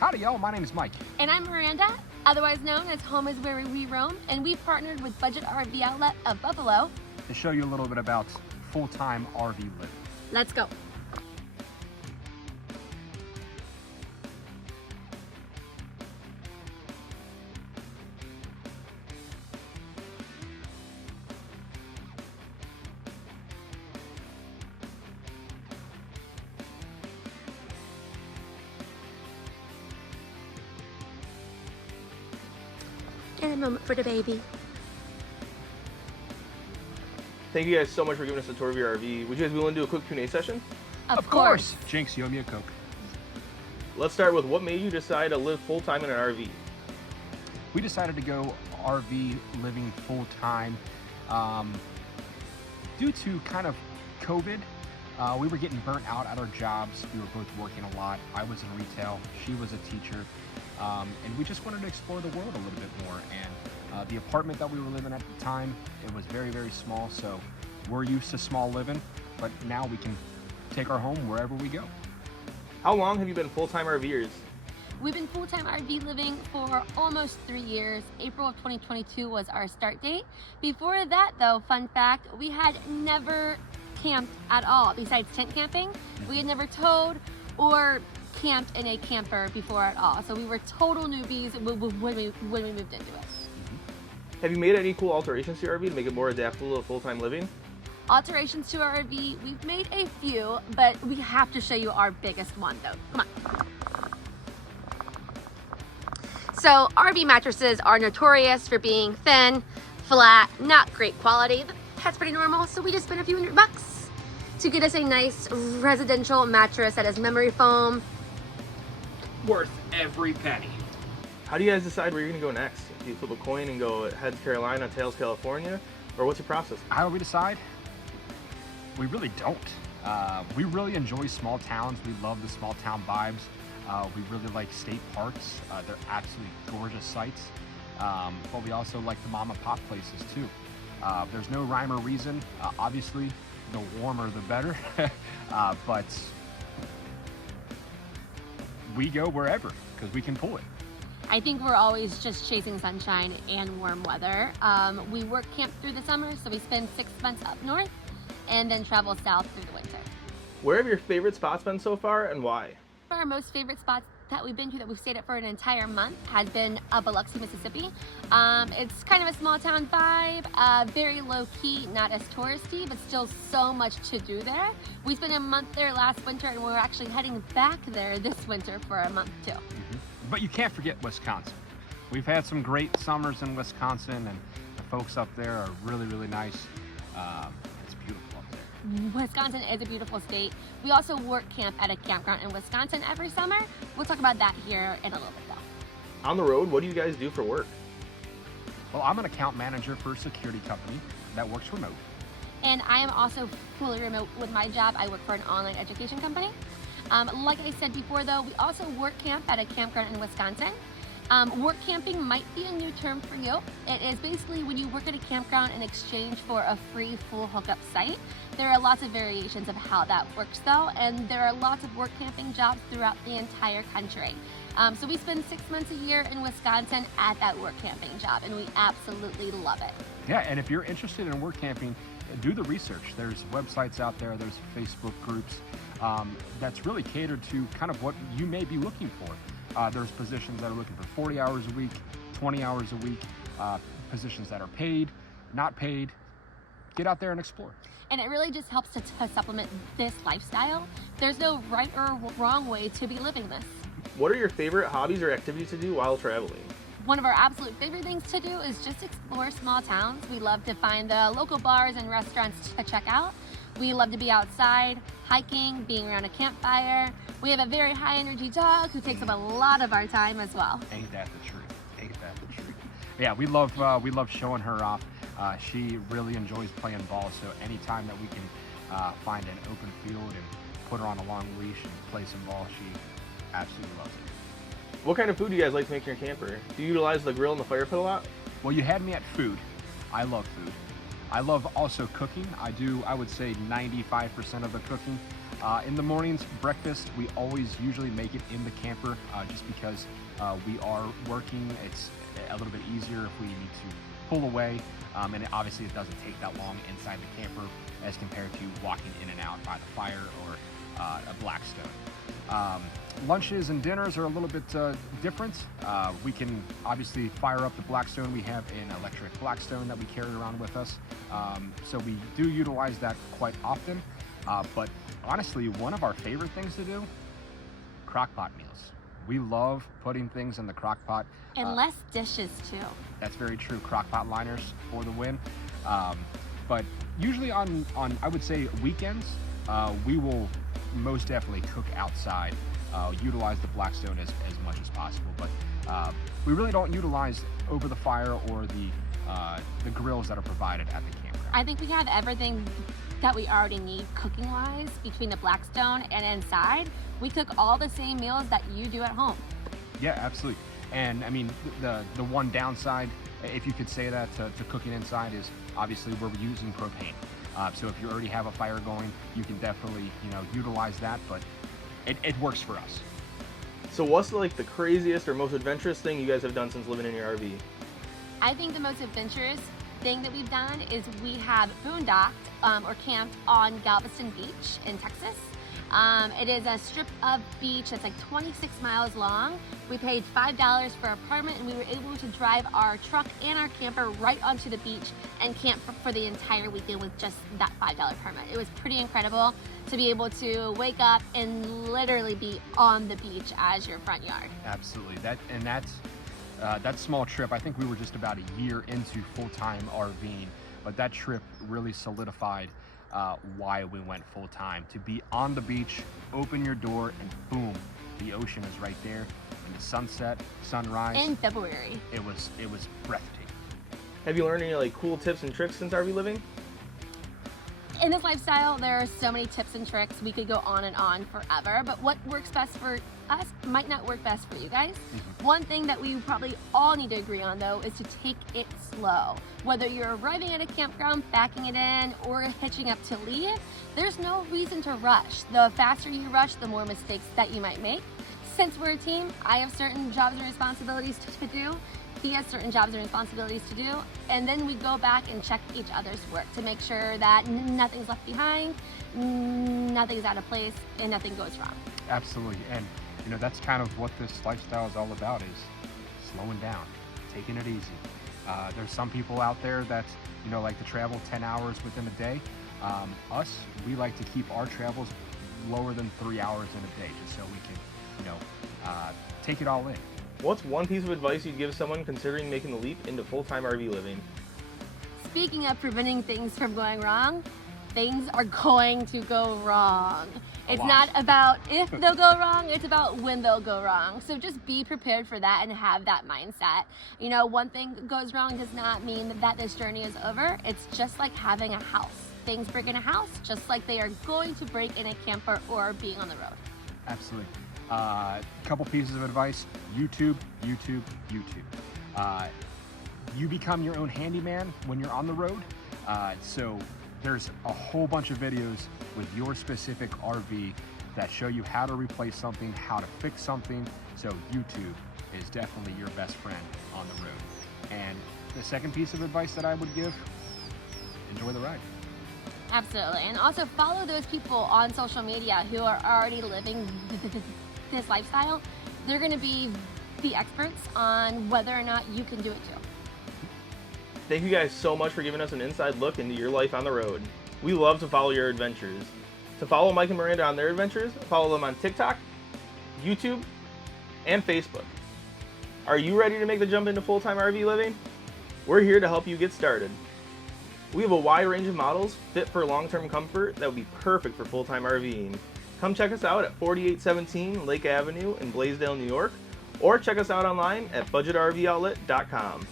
Howdy y'all, my name is Mike. And I'm Miranda, otherwise known as Home is Where We Roam, and we've partnered with Budget RV Outlet of Buffalo To show you a little bit about full-time RV living. Let's go. And a moment for the baby. Thank you guys so much for giving us a tour of your RV. Would you guys be willing to do a quick Q&A session? Of course. Jinx, you owe me a Coke. Let's start with what made you decide to live full-time in an RV? We decided to go RV living full-time due to kind of COVID. We were getting burnt out at our jobs. We were both working a lot. I was in retail, she was a teacher. And we just wanted to explore the world a little bit more. And the apartment that we were living at the time, it was very, very small. So we're used to small living, but now we can take our home wherever we go. How long have you been full-time RVers? We've been full-time RV living for almost 3 years. April of 2022 was our start date. Before that though, fun fact, we had never camped at all. Besides tent camping, we had never towed or camped in a camper before at all. So we were total newbies when we moved into it. Have you made any cool alterations to your RV to make it more adaptable to full-time living? Alterations to our RV, we've made a few, but we have to show you our biggest one though. Come on. So RV mattresses are notorious for being thin, flat, not great quality. That's pretty normal, so we just spent a few $100 to get us a nice residential mattress that is memory foam. Worth every penny. How do you guys decide where you're gonna go next? Do you flip a coin and go heads Carolina, tails California? Or what's your process? How do we decide? We really don't. We really enjoy small towns. We love the small town vibes. We really like state parks. They're absolutely gorgeous sites. But we also like the mom and pop places too. There's no rhyme or reason. Obviously, the warmer the better. But we go wherever because we can pull it. I think we're always just chasing sunshine and warm weather. We work camp through the summer, so we spend 6 months up north and then travel south through the winter. Where have your favorite spots been so far and why? Our most favorite spots that we've been to that we've stayed at for an entire month has been Biloxi, Mississippi. It's kind of a small town vibe, very low key, not as touristy, but still so much to do there. We spent a month there last winter and we're actually heading back there this winter for a month too. But you can't forget Wisconsin. We've had some great summers in Wisconsin and the folks up there are really, really nice. It's beautiful up there. Wisconsin is a beautiful state. We also work camp at a campground in Wisconsin every summer. We'll talk about that here in a little bit though. On the road, what do you guys do for work? Well, I'm an account manager for a security company that works remote. And I am also fully remote with my job. I work for an online education company. Like I said before though, we also work camp at a campground in Wisconsin. Work camping might be a new term for you. It is basically when you work at a campground in exchange for a free full hookup site. There are lots of variations of how that works though, and there are lots of work camping jobs throughout the entire country. So we spend 6 months a year in Wisconsin at that work camping job, and we absolutely love it. Yeah, and if you're interested in work camping, do the research. There's websites out there, there's Facebook groups that's really catered to kind of what you may be looking for. There's positions that are looking for 40 hours a week, 20 hours a week, positions that are paid, not paid. Get out there and explore. And it really just helps to supplement this lifestyle. There's no right or wrong way to be living this. What are your favorite hobbies or activities to do while traveling? One of our absolute favorite things to do is just explore small towns. We love to find the local bars and restaurants to check out. We love to be outside, hiking, being around a campfire. We have a very high energy dog who takes up a lot of our time as well. Ain't that the truth? Ain't that the truth? Yeah, we love showing her off. She really enjoys playing ball, so anytime that we can find an open field and put her on a long leash and play some ball, she absolutely loves it. What kind of food do you guys like to make in your camper? Do you utilize the grill and the fire pit a lot? Well, you had me at food. I love food. I love also cooking. I would say 95% of the cooking. In the mornings, breakfast, we always usually make it in the camper just because we are working. It's a little bit easier if we need to pull away, and obviously it doesn't take that long inside the camper as compared to walking in and out by the fire or a Blackstone. Lunches and dinners are a little bit different. We can obviously fire up the Blackstone. We have an electric Blackstone that we carry around with us, so we do utilize that quite often. But honestly, one of our favorite things to do, crock-pot meals. We love putting things in the crock-pot. And less dishes too. That's very true. Crock-pot liners for the win. But usually on I would say weekends, we will most definitely cook outside, utilize the Blackstone as much as possible. But we really don't utilize over the fire or the grills that are provided at the campground. I think we have everything that we already need cooking wise between the Blackstone and inside. We cook all the same meals that you do at home. Yeah, absolutely. And I mean, the one downside, if you could say that, to cooking inside is obviously we're using propane. So if you already have a fire going, you can definitely, utilize that, but it works for us. So what's like the craziest or most adventurous thing you guys have done since living in your RV? I think the most adventurous thing that we've done is we have boondocked or camped on Galveston Beach in Texas. It is a strip of beach that's like 26 miles long. We paid $5 for an apartment, and we were able to drive our truck and our camper right onto the beach and camp for the entire weekend with just that $5 permit. It was pretty incredible to be able to wake up and literally be on the beach as your front yard. Absolutely. That small trip, I think we were just about a year into full-time RVing, but that trip really solidified why we went full-time. To be on the beach, open your door, and boom, the ocean is right there. And the sunset, sunrise. In February. It was breathtaking. Have you learned any like cool tips and tricks since RV living? In this lifestyle, there are so many tips and tricks. We could go on and on forever, but what works best for us might not work best for you guys. Mm-hmm. One thing that we probably all need to agree on, though, is to take it slow. Whether you're arriving at a campground, backing it in, or hitching up to leave, there's no reason to rush. The faster you rush, the more mistakes that you might make. Since we're a team, I have certain jobs and responsibilities to do. He has certain jobs and responsibilities to do, and then we go back and check each other's work to make sure that nothing's left behind, nothing's out of place, and nothing goes wrong. Absolutely, and that's kind of what this lifestyle is all about, is slowing down, taking it easy. There's some people out there that like to travel 10 hours within a day. Us, we like to keep our travels lower than 3 hours in a day, just so we can take it all in. What's one piece of advice you'd give someone considering making the leap into full-time RV living? Speaking of preventing things from going wrong, things are going to go wrong. It's not about if they'll go wrong, it's about when they'll go wrong. So just be prepared for that and have that mindset. One thing goes wrong does not mean that this journey is over. It's just like having a house. Things break in a house just like they are going to break in a camper or being on the road. Absolutely. Couple pieces of advice: YouTube. You become your own handyman when you're on the road. So there's a whole bunch of videos with your specific RV that show you how to replace something, how to fix something. So YouTube is definitely your best friend on the road. And the second piece of advice that I would give: enjoy the ride. Absolutely. And also follow those people on social media who are already living this lifestyle. They're going to be the experts on whether or not you can do it too. Thank you guys so much for giving us an inside look into your life on the road. We love to follow your adventures. To follow Mike and Miranda on their adventures, follow them on TikTok, YouTube, and Facebook. Are you ready to make the jump into full-time RV living? We're here to help you get started. We have a wide range of models fit for long-term comfort that would be perfect for full-time RVing. Come check us out at 4817 Lake Avenue in Blaisdell, New York, or check us out online at budgetrvoutlet.com.